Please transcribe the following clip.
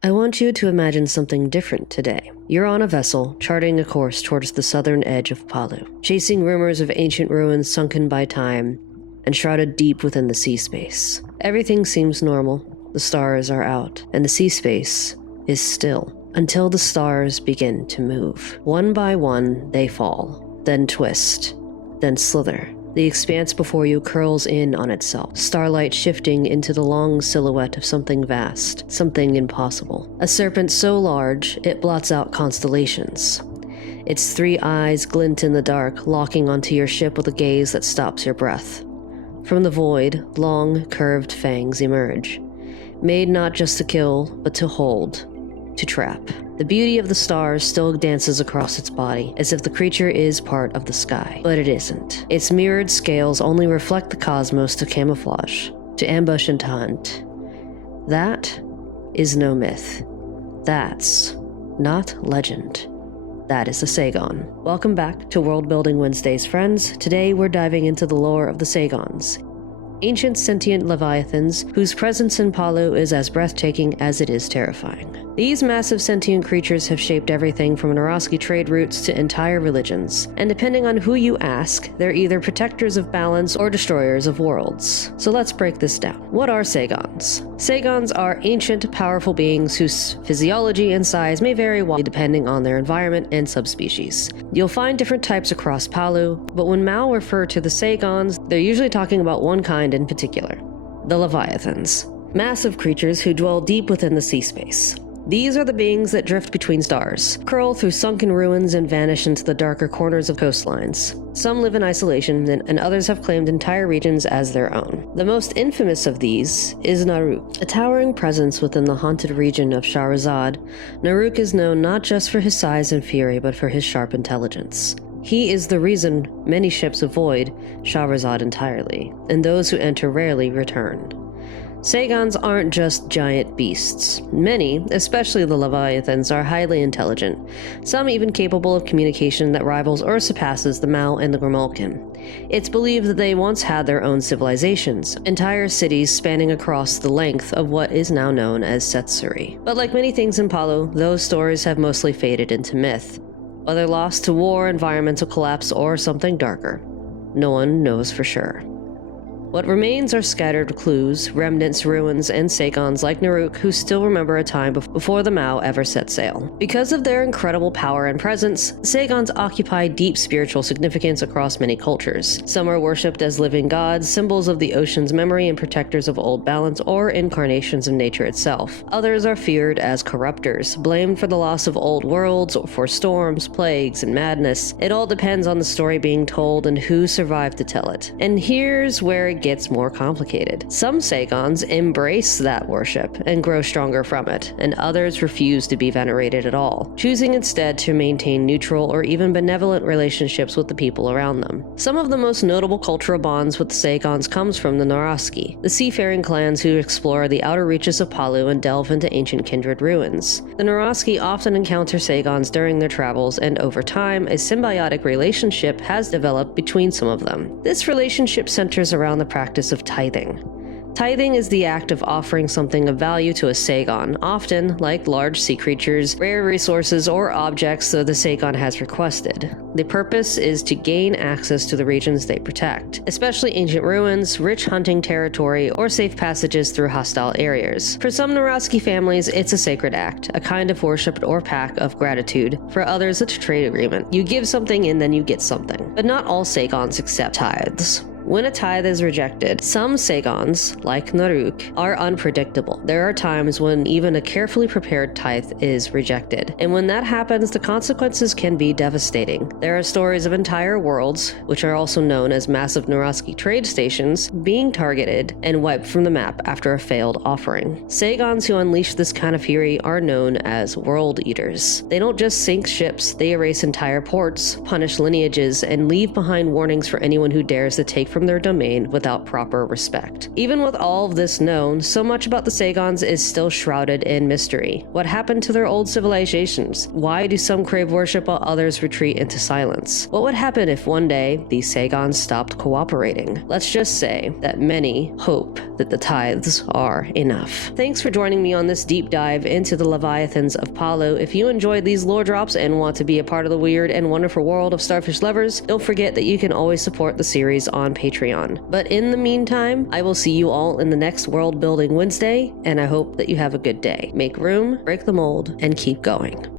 I want you to imagine something different today. You're on a vessel, charting a course towards the southern edge of Palu, chasing rumors of ancient ruins sunken by time and shrouded deep within the sea space. Everything seems normal, the stars are out, and the sea space is still, until the stars begin to move. One by one, they fall, then twist, then slither. The expanse before you curls in on itself, starlight shifting into the long silhouette of something vast, something impossible. A serpent so large, it blots out constellations. Its 3 eyes glint in the dark, locking onto your ship with a gaze that stops your breath. From the void, long, curved fangs emerge, made not just to kill, but to hold, to trap. The beauty of the stars still dances across its body, as if the creature is part of the sky. But it isn't. Its mirrored scales only reflect the cosmos to camouflage, to ambush and to hunt. That is no myth. That's not legend. That is a Sagon. Welcome back to World Building Wednesdays, friends. Today we're diving into the lore of the Sagons, ancient sentient leviathans whose presence in Palu is as breathtaking as it is terrifying. These massive sentient creatures have shaped everything from Naraski trade routes to entire religions, and depending on who you ask, they're either protectors of balance or destroyers of worlds. So let's break this down. What are Sagons? Sagons are ancient, powerful beings whose physiology and size may vary widely depending on their environment and subspecies. You'll find different types across Palu, but when Mao refer to the Sagons, they're usually talking about one kind in particular: the Leviathans. Massive creatures who dwell deep within the sea space. These are the beings that drift between stars, curl through sunken ruins, and vanish into the darker corners of coastlines. Some live in isolation, and others have claimed entire regions as their own. The most infamous of these is Naruk. A towering presence within the haunted region of Shahrazad, Naruk is known not just for his size and fury, but for his sharp intelligence. He is the reason many ships avoid Shahrazad entirely, and those who enter rarely return. Sagons aren't just giant beasts. Many, especially the Leviathans, are highly intelligent, some even capable of communication that rivals or surpasses the Mao and the Grimalkin. It's believed that they once had their own civilizations, entire cities spanning across the length of what is now known as Setsuri. But like many things in Palu, those stories have mostly faded into myth, whether lost to war, environmental collapse, or something darker. No one knows for sure. What remains are scattered clues, remnants, ruins, and Sagons like Naruk who still remember a time before the Mao ever set sail. Because of their incredible power and presence, Sagons occupy deep spiritual significance across many cultures. Some are worshipped as living gods, symbols of the ocean's memory and protectors of old balance, or incarnations of nature itself. Others are feared as corruptors, blamed for the loss of old worlds, or for storms, plagues, and madness. It all depends on the story being told and who survived to tell it. And here's where it gets more complicated. Some Sagons embrace that worship and grow stronger from it, and others refuse to be venerated at all, choosing instead to maintain neutral or even benevolent relationships with the people around them. Some of the most notable cultural bonds with the Sagons comes from the Naraski, the seafaring clans who explore the outer reaches of Palu and delve into ancient kindred ruins. The Naraski often encounter Sagons during their travels, and over time, a symbiotic relationship has developed between some of them. This relationship centers around the practice of tithing. Tithing is the act of offering something of value to a Sagon, often, like large sea creatures, rare resources, or objects that the Sagon has requested. The purpose is to gain access to the regions they protect, especially ancient ruins, rich hunting territory, or safe passages through hostile areas. For some Naraski families, it's a sacred act, a kind of worship or pact of gratitude. For others, it's a trade agreement. You give something and then you get something. But not all Sagons accept tithes. When a tithe is rejected, some Sagons, like Naruk, are unpredictable. There are times when even a carefully prepared tithe is rejected, and when that happens, the consequences can be devastating. There are stories of entire worlds, which are also known as massive Naraski trade stations, being targeted and wiped from the map after a failed offering. Sagons who unleash this kind of fury are known as world eaters. They don't just sink ships, they erase entire ports, punish lineages, and leave behind warnings for anyone who dares to take from from their domain without proper respect. Even with all of this known, so much about the Sagons is still shrouded in mystery. What happened to their old civilizations? Why do some crave worship while others retreat into silence? What would happen if one day these Sagons stopped cooperating? Let's just say that many hope that the tithes are enough. Thanks for joining me on this deep dive into the Leviathans of Palu. If you enjoyed these lore drops and want to be a part of the weird and wonderful world of starfish lovers, don't forget that you can always support the series on Patreon. But in the meantime, I will see you all in the next World Building Wednesday, and I hope that you have a good day. Make room, break the mold, and keep going.